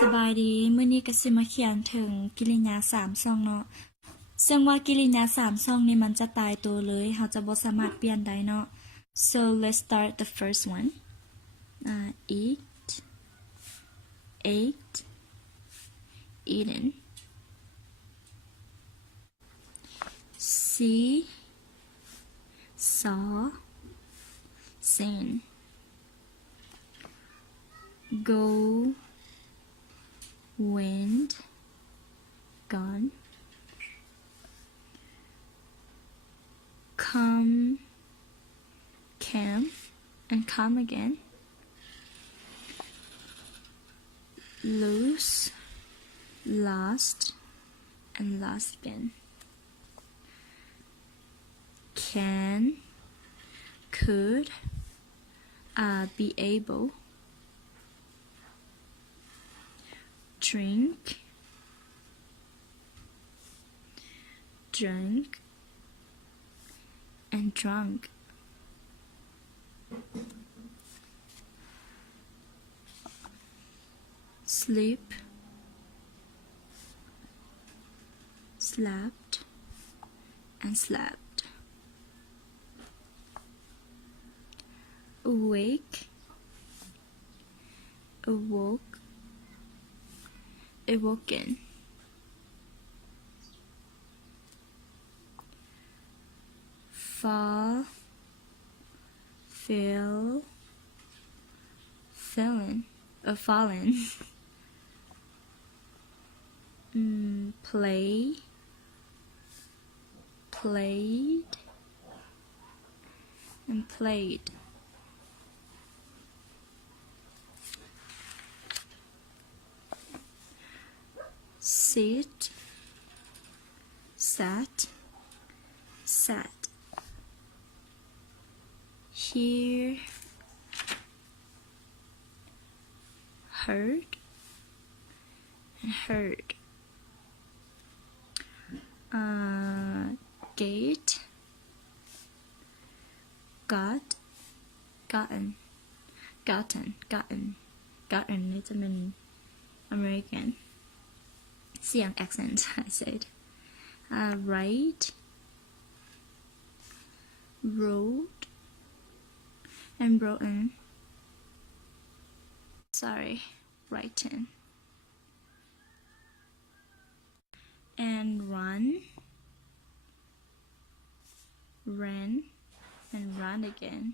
สบายดีมื้อนี้ก็สิมาเขียนถึงกิริยา3ช่องเนาะซึ่งว่ากิริยา3ช่องนี้มันจะตายตัวเลยเราจะบ่สามารถเปลี่ยนได้เนาะ so let's start the first one eat ate eaten see saw seen go went gone come came and come again lose lost and lost again can could be able drink drank and drunk sleep slept and slept awake awoke awoken fall fell fallen play played and played sit sat sat hear heard and heard gate got gottenนี่จะเป็น American เสียง accent I said write wrote and written sorry written and run ran and run again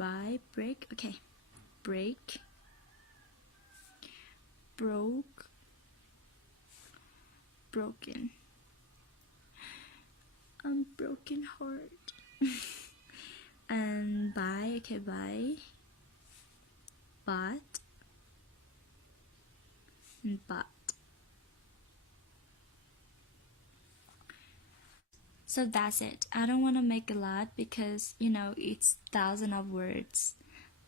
buy break okay break broke broken broken heart and buy okay buy bought and bought so that's it. I don't want to make a lot because it's thousands of words,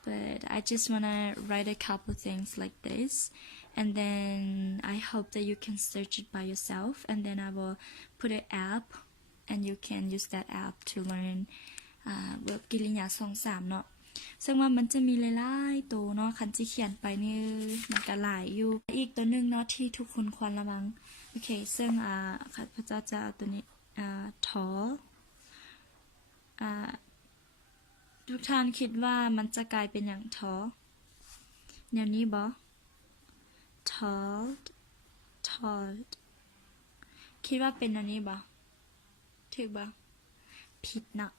but I just want to write a couple things like this, and then I hope that you can search it by yourself, and then I will put an app and you can use that app to learn แบบกิริยา2-3เนาะซึ่งว่ามันจะมีหลายๆตัวเนาะคันที่เขียนไปนี่มันก็หลายอยู่อีกตัวนึงเนาะที่ทุกคนควรระวังโอเคซึ่งข้าพเจ้าจะเอาตัวนี้tall ทุกท่านคิดว่ามันจะกลายเป็นอย่าง tall แนวนี้บ่ tall คิดว่าเป็นอันนี้บ่ถูกบ่ผิดเนาะ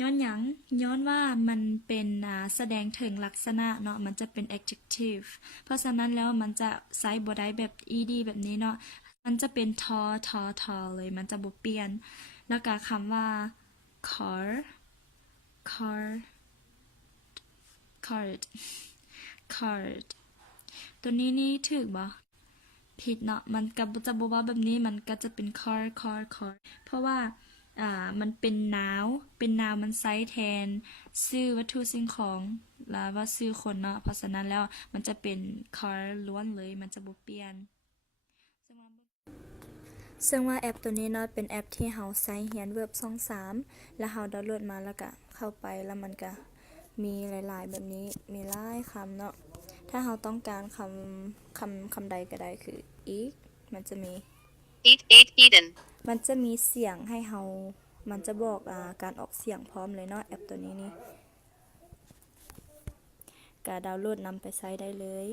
ย้อนหยังย้อนว่ามันเป็นแสดงถึงลักษณะเนาะมันจะเป็น adjective เพราะฉะนั้นแล้วมันจะใช้บ่ได้แบบ ed แบบนี้เนาะมันจะเป็นทอเลยมันจะบ่เปลี่ยนแล้วก็คำว่า card ตัวนี้นี่ถูกบ่ผิดเนาะมันก็จะบ่ว่าแบบนี้มันก็จะเป็น car เพราะว่ามันเป็นnounมันใช้แทนชื่อวัตถุสิ่งของแล้วว่าชื่อคนเนาะเพราะฉะนั้นแล้วมันจะเป็น car ล้วนเลยมันจะบ่เปลี่ยน ซึ่งว่าแอปตัวนี้เนาะเป็นแอปที่เฮาใช้เรียนเวิร์บ2-3แล้วเฮาดาวน์โหลดมาแล้วก็เข้าไปแล้วมันก็ มีหลายๆแบบนี้มีหลายคำเนาะถ้าเราต้องการคำใดก็ได้คือ eat มันจะมี eat, eaten, มันจะมีเสียงให้เรามันจะบอกการออกเสียงพร้อมเลยเนาะแอปตัวนี้นี่ก็ดาวน์โหลดนำไปใช้ได้เลย